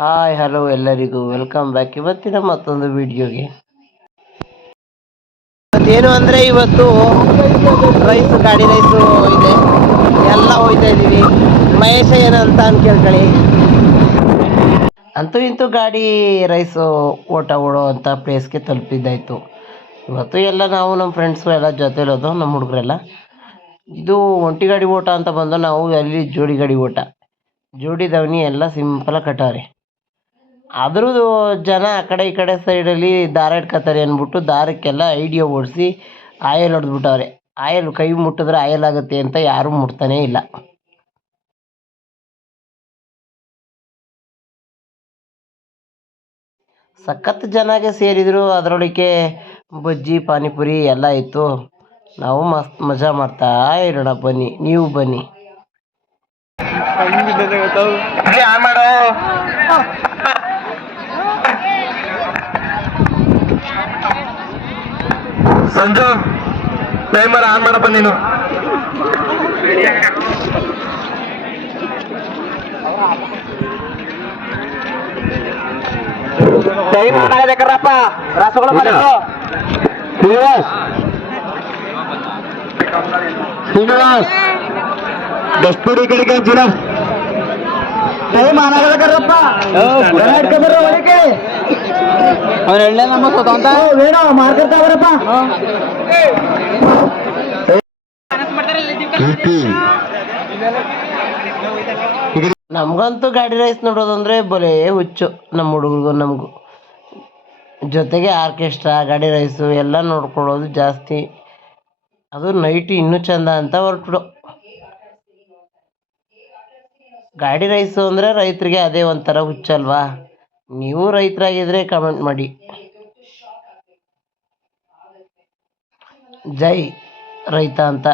Hi hello ಎಲ್ಲರಿಗೂ welcome back ಇವತ್ತಿನ ಮತ್ತೊಂದು ವಿಡಿಯೋಗೆ. ಏನು ಅಂದರೆ ಇವತ್ತು ಗಾಡಿ ರೈಸು ಇದೆ, ಎಲ್ಲ ಹೋಯ್ತಾ ಇದ್ದೀವಿ. ಮಹೇಶ ಏನಂತ ಅಂತ ಕೇಳ್ಕೊಳ್ಳಿ. ಅಂತೂ ಇಂತೂ ಗಾಡಿ ರೈಸು ಓಟ ಓಡೋ ಅಂತ ಪ್ಲೇಸ್ಗೆ ತಲುಪಿದ್ದಾಯಿತು. ಇವತ್ತು ಎಲ್ಲ ನಾವು ನಮ್ಮ ಫ್ರೆಂಡ್ಸು ಎಲ್ಲ ಜೊತೆಲಿರೋದು, ನಮ್ಮ ಹುಡುಗರೆಲ್ಲ. ಇದು ಒಂಟಿ ಗಾಡಿ ಓಟ ಅಂತ ಬಂದು ನಾವು ಅಲ್ಲಿ ಜೋಡಿ ಗಾಡಿ ಓಟ, ಜೋಡಿ ದಾವಣಿ ಎಲ್ಲ ಸಿಂಪಲಾಗಿ ಕಟ್ಟವ್ರೆ. ಆದರೂ ಜನ ಆ ಕಡೆ ಈ ಕಡೆ ಸೈಡಲ್ಲಿ ದಾರ ಇಟ್ಕೋತಾರೆ ಅಂದ್ಬಿಟ್ಟು ದಾರಕ್ಕೆಲ್ಲ ಐಡಿಯಾ ಓಡಿಸಿ ಆಯಲ್ ಹೊಡೆದ್ಬಿಟ್ಟವ್ರೆ. ಆಯಲ್ ಕೈ ಮುಟ್ಟಿದ್ರೆ ಆಯಲ್ ಆಗುತ್ತೆ ಅಂತ ಯಾರೂ ಮುಟ್ತಾನೇ ಇಲ್ಲ. ಸಖತ್ ಜನಗೆ ಸೇರಿದ್ರು. ಅದರೊಳಗೆ ಬಜ್ಜಿ ಪಾನಿಪುರಿ ಎಲ್ಲ ಇತ್ತು. ನಾವು ಮಸ್ತ್ ಮಜಾ ಮಾಡ್ತಾ ಇರೋಣ. ಬನ್ನಿ, ನೀವು ಬನ್ನಿ. ಸಂಜು ಟೈಮರ್ ಆನ್ ಮಾಡಪ್ಪ ನೀನು. ಟೈಮ್ ಆನ್ ಆಗಬೇಕಪ್ಪ. ರಸಗಳು ಶ್ರೀನಿವಾಸ್ ದಸ್ತೂರಿ ಕಡೆಗೆ ಜಿನ ಟೈಮ್ ಆನ್ ಆಗಬೇಕಪ್ಪ. ಅವ್ರು ಎಳ್ಳೆ ನಮ್ಮ ಸ್ವತಂತ್ರ ವೇಣು ಮಾರ್ಕರ್ತಾವ್ರಪ್ಪ. ನಮಗಂತೂ ಗಾಡಿ ರೈಸ್ ನೋಡೋದಂದ್ರೆ ಬರೇ ಹುಚ್ಚು. ನಮ್ಮ ಹುಡುಗರಿಗೂ ನಮಗೂ ಜೊತೆಗೆ ಆರ್ಕೆಸ್ಟ್ರಾ, ಗಾಡಿ ರೈಸು ಎಲ್ಲ ನೋಡ್ಕೊಳ್ಳೋದು ಜಾಸ್ತಿ. ಅದು ನೈಟ್ ಇನ್ನೂ ಚಂದ ಅಂತ ಹೊರಟು. ಗಾಡಿ ರೈಸು ಅಂದರೆ ರೈತರಿಗೆ ಅದೇ ಒಂಥರ ಹುಚ್ಚಲ್ವಾ. ನೀವು ರೈತರಾಗಿದ್ರೆ ಕಮೆಂಟ್ ಮಾಡಿ. ಜೈ ರೈತ ಅಂತ.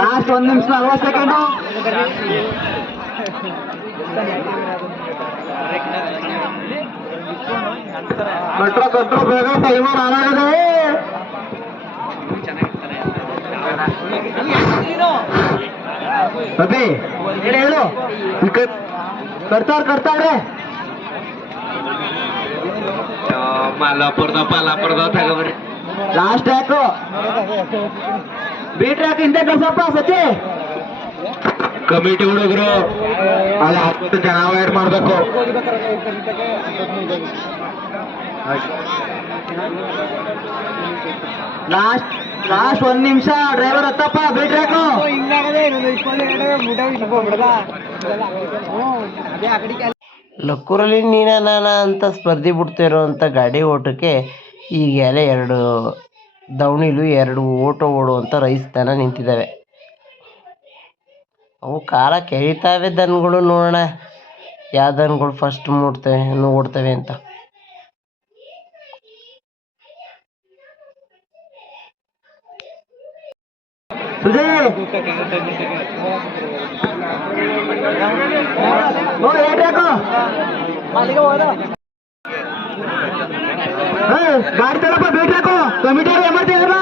ಲಾಸ್ಟ್ 1 ನಿಮಿಷ 40 ಸೆಕೆಂಡು. ಕಟ್ಟೋ ಬೇಗ ಟೈಮರ್ ಆನ್ ಆಗದೆ. ಅಭಿ ಹೇಳು ಕಟ್ತಾವ್ರೆ. ಮಾಲಾಪುರದ ತಗೋಬರ್ರಿ. ಲಾಸ್ಟ್ ಟ್ರ್ಯಾಕು ಬಿ ಟ್ರ್ಯಾಕ್ ಹಿಂದೆ ಕಳ್ಸಪ್ಪ ಸಚಿ. ಕಮಿಟಿ ಹುಡುಗರು ಅಲ್ಲಿ 10 ಜನ ವೈರ್ ಮಾಡಬೇಕು. ಲಾಸ್ಟ್ 1 ನಿಮಿಷ. ಡ್ರೈವರ್ ಹತ್ತಪ್ಪ ಬಿ ಟ್ರ್ಯಾಕು. ಲಕ್ಕೂರಲ್ಲಿ ನೀನ ನಾನ ಅಂತ ಸ್ಪರ್ಧೆ ಬಿಡ್ತಿರೋ ಅಂತ ಗಾಡಿ ಓಟಕ್ಕೆ ಈಗೆಲ್ಲ 2 ದವಣಿಲು 2 ಓಟೋ ಓಡುವಂಥ ರೈಸ್ ದನ ನಿಂತಿದ್ದಾವೆ. ಅವು ಕಾಲ ಕೆರಿತಾವೆ ದನಗಳು. ನೋಡೋಣ ಯಾವ ದನಗಳು ಫಸ್ಟ್ ಓಡ್ತವೆ ಅಂತ. ಗಾಡಿ ತರಪ್ಪ ಬೇಟಾಕು ಕಮಿಟಿ ಮಾಡ್ತೀರ.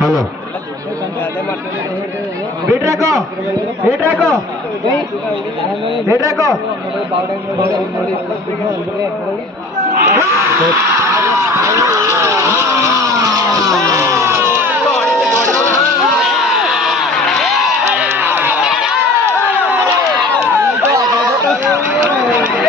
ಹಲೋ ಬೇಟ್ರಾಕು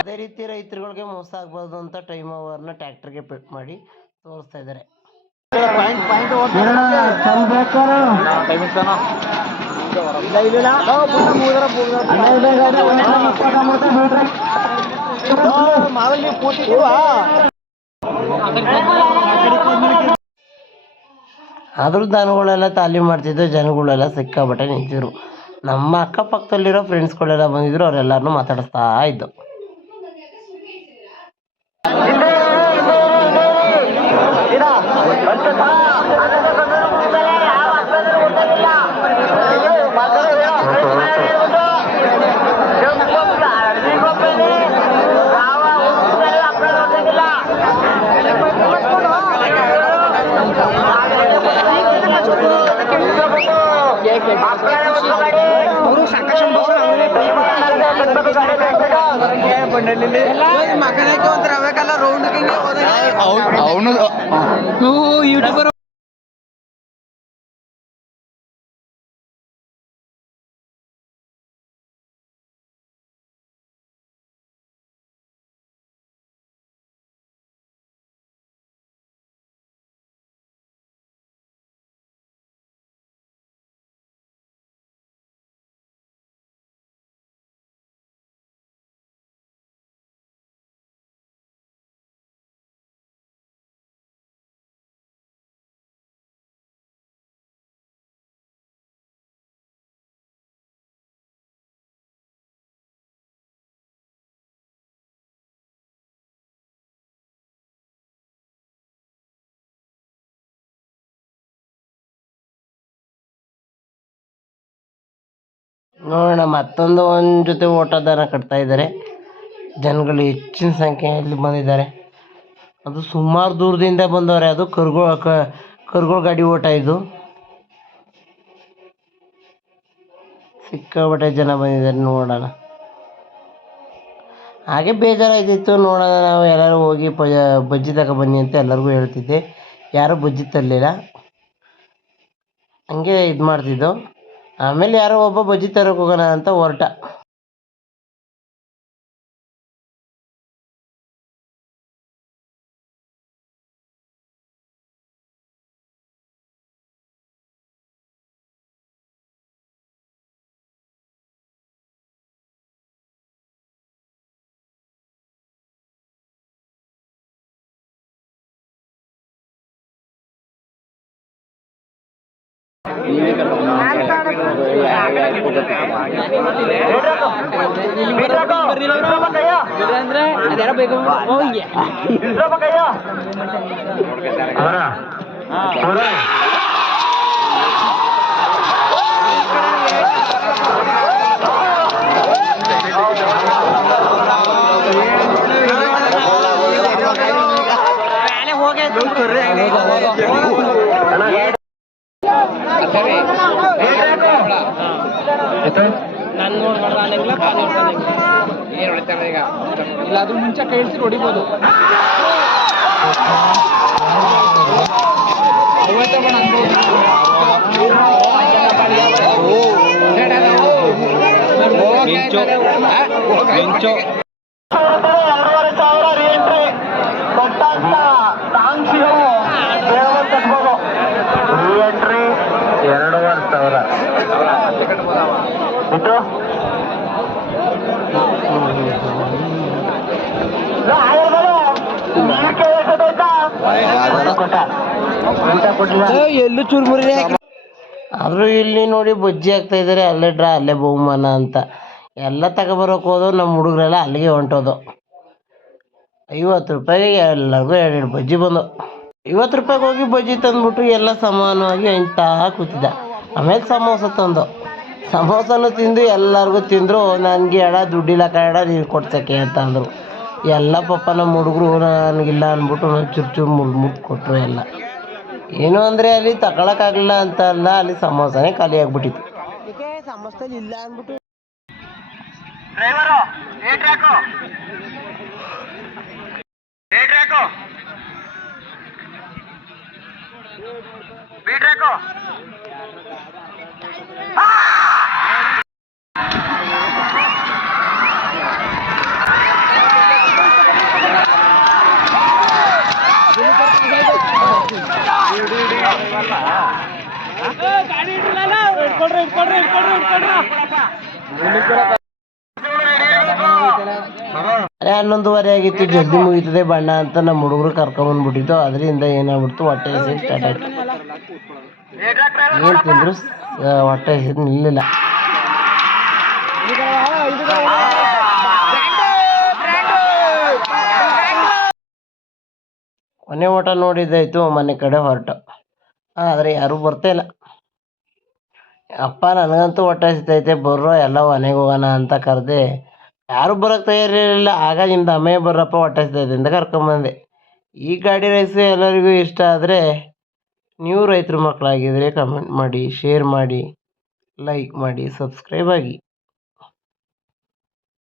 ಅದೇ ರೀತಿ ರೈತರುಗಳಿಗೆ ಮೋಸ ಆಗ್ಬಾರ್ದು ಅಂತ ಟೈಮ್ ಅವರ್ನ ಟ್ರ್ಯಾಕ್ಟರ್ಗೆ ಫಿಟ್ ಮಾಡಿ ತೋರಿಸ್ತಾ ಇದ್ದಾರೆ. ಆದರೂ ದನಗಳೆಲ್ಲ ತಾಲೀಮ್ ಮಾಡ್ತಿದ್ದು, ಜನಗಳೆಲ್ಲ ಸಿಕ್ಕಾಬಟ್ಟೆ ನಿಂತಿದ್ರು. ನಮ್ಮ ಅಕ್ಕಪಕ್ಕದಲ್ಲಿರೋ ಫ್ರೆಂಡ್ಸ್ಗಳೆಲ್ಲ ಬಂದಿದ್ರು, ಅವರೆಲ್ಲರನ್ನೂ ಮಾತಾಡಿಸ್ತಾ ಇದ್ದು. ಅವರು ಸಾಕಷ್ಟು ಅವನು ಯೂಟ್ಯೂಬರ್ ನೋಡೋಣ ಮತ್ತೊಂದು ಒಂದು ಜೊತೆ ಓಟದಾರ ಕಟ್ತಾ ಇದ್ದಾರೆ. ಜನಗಳು ಹೆಚ್ಚಿನ ಸಂಖ್ಯೆಯಲ್ಲಿ ಬಂದಿದ್ದಾರೆ. ಅದು ಸುಮಾರು ದೂರದಿಂದ ಬಂದವ್ರೆ. ಅದು ಕರುಗಳ ಗಾಡಿ ಓಟ ಇದು. ಸಿಕ್ಕಾಪಟ್ಟೆ ಜನ ಬಂದಿದ್ದಾರೆ. ನೋಡೋಣ, ಹಾಗೆ ಬೇಜಾರಾಯ್ತಿತ್ತು. ನೋಡೋಣ, ನಾವು ಎಲ್ಲರೂ ಹೋಗಿ ಬಜ್ಜಿ ತಗೊಬನ್ನಿ ಅಂತ ಎಲ್ಲರಿಗೂ ಹೇಳ್ತಿದ್ದೆ. ಯಾರೂ ಬಜ್ಜಿ ತರಲಿಲ್ಲ. ಹಂಗೆ ಇದು ಮಾಡ್ತಿದ್ದೋ. ಆಮೇಲೆ ಯಾರೋ ಒಬ್ಬ ಬಜ್ಜಿ ತರಕ್ಕೆ ಹೋಗೋಣ ಅಂತ ಹೊರಟ. ಅಂದ್ರೆ ಅದ್ಯಾರೋ ಬೇಕು ಇಲ್ಲ, ಅದು ಮುಂಚೆ ಕೈ ಹಿಡಿಸಿ ಹೊಡಿಬೋದು. ಎಲ್ಲೂ ಚುರುಮುರಿ ಆದರೂ ಇಲ್ಲಿ ನೋಡಿ ಬಜ್ಜಿ ಹಾಕ್ತಾ ಇದ್ದಾರೆ. ಅಲ್ಲೇ ಡ್ರಾ, ಅಲ್ಲೇ ಬಹುಮಾನ ಅಂತ ಎಲ್ಲ ತಗೊಬರೋಕೆ ಹೋದೋ. ನಮ್ಮ ಹುಡುಗರೆಲ್ಲ ಅಲ್ಲಿಗೆ ಹೊಂಟೋದು. 50 ರೂಪಾಯಿಗೆ ಎಲ್ಲರಿಗೂ 2 ಬಜ್ಜಿ ಬಂದು. 50 ರೂಪಾಯಿಗೆ ಹೋಗಿ ಬಜ್ಜಿ ತಂದ್ಬಿಟ್ಟು ಎಲ್ಲ ಸಮಾನವಾಗಿ ಹಂಚ್ತಾ ಕೂತಿದ್ದ. ಆಮೇಲೆ ಸಮೋಸ ತಂದು ಸಮೋಸನೂ ತಿಂದು ಎಲ್ಲರಿಗೂ ತಿಂದರು. ನನಗೆ ದುಡ್ಡಿಲ್ಲ ಕನ್ನಡ, ನೀರು ಕೊಡ್ಸೋಕ್ಕೆ ಅಂತ ಅಂದರು. ಎಲ್ಲ ಪಾಪ ನಮ್ಮ ಹುಡುಗರು ನನಗಿಲ್ಲ ಅಂದ್ಬಿಟ್ಟು ಚೂರು ಮುಟ್ಟು ಕೊಟ್ಟರು. ಎಲ್ಲ ಏನು ಅಂದರೆ ಅಲ್ಲಿ ತಗೊಳಕ್ಕಾಗಲಿಲ್ಲ ಅಂತ ಅಲ್ಲ, ಅಲ್ಲಿ ಸಮೋಸನೇ ಖಾಲಿ ಆಗ್ಬಿಟ್ಟಿತ್ತು. ಸಮೋಸದಲ್ಲಿ ಇಲ್ಲ ಅಂದ್ಬಿಟ್ಟು ಅದೇ 11:30 ಆಗಿತ್ತು. ಜಲ್ದಿ ಮುಗೀತದೆ ಬಣ್ಣ ಅಂತ ನಮ್ಮ ಹುಡುಗರು ಕರ್ಕೊಂಬಂದ್ಬಿಟ್ಟಿದ್ದು. ಅದರಿಂದ ಏನಾಗ್ಬಿಡ್ತು, ಹೊಟ್ಟೆ ಹಸಿ ಸ್ಟಾರ್ಟ್ ಆಯ್ತು. ಏನು ತಿಂದ್ರು ಹೊಟ್ಟೆ ಹಸಿ ನಿಲ್ಲಿಲ್ಲ. ಕೊನೆ ಓಟ ನೋಡಿದ್ದಾಯ್ತು. ಮನೆ ಕಡೆ ಹೊರಟು. ಆದರೆ ಯಾರೂ ಬರ್ತಾಯಿಲ್ಲ. ಅಪ್ಪ ನನಗಂತೂ ಹೊಟ್ಟೆ ಹಸಿತೈತೆ, ಬರ್ರೋ ಎಲ್ಲ ಮನೆಗೆ ಹೋಗೋಣ ಅಂತ ಕರೆದೆ. ಯಾರು ಬರೋಕ್ಕೆ ತಯಾರಿರಲಿಲ್ಲ. ಆಗ ನಿಮ್ದು ಅಮ್ಮಯ್ಯ ಬರ್ರಪ್ಪ, ಹೊಟ್ಟೆ ಹಸಿತೈತೆ ಅಂತ ಕರ್ಕೊಂಬಂದೆ. ಈ ಗಾಡಿ ರೈಸು ಎಲ್ಲರಿಗೂ ಇಷ್ಟ ಆದರೆ ನೀವು ರೈತರ ಮಕ್ಕಳಾಗಿದ್ದರೆ ಕಮೆಂಟ್ ಮಾಡಿ, ಶೇರ್ ಮಾಡಿ. ಲೈಕ್ ಮಾಡಿ ಸಬ್ಸ್ಕ್ರೈಬ್ ಆಗಿ.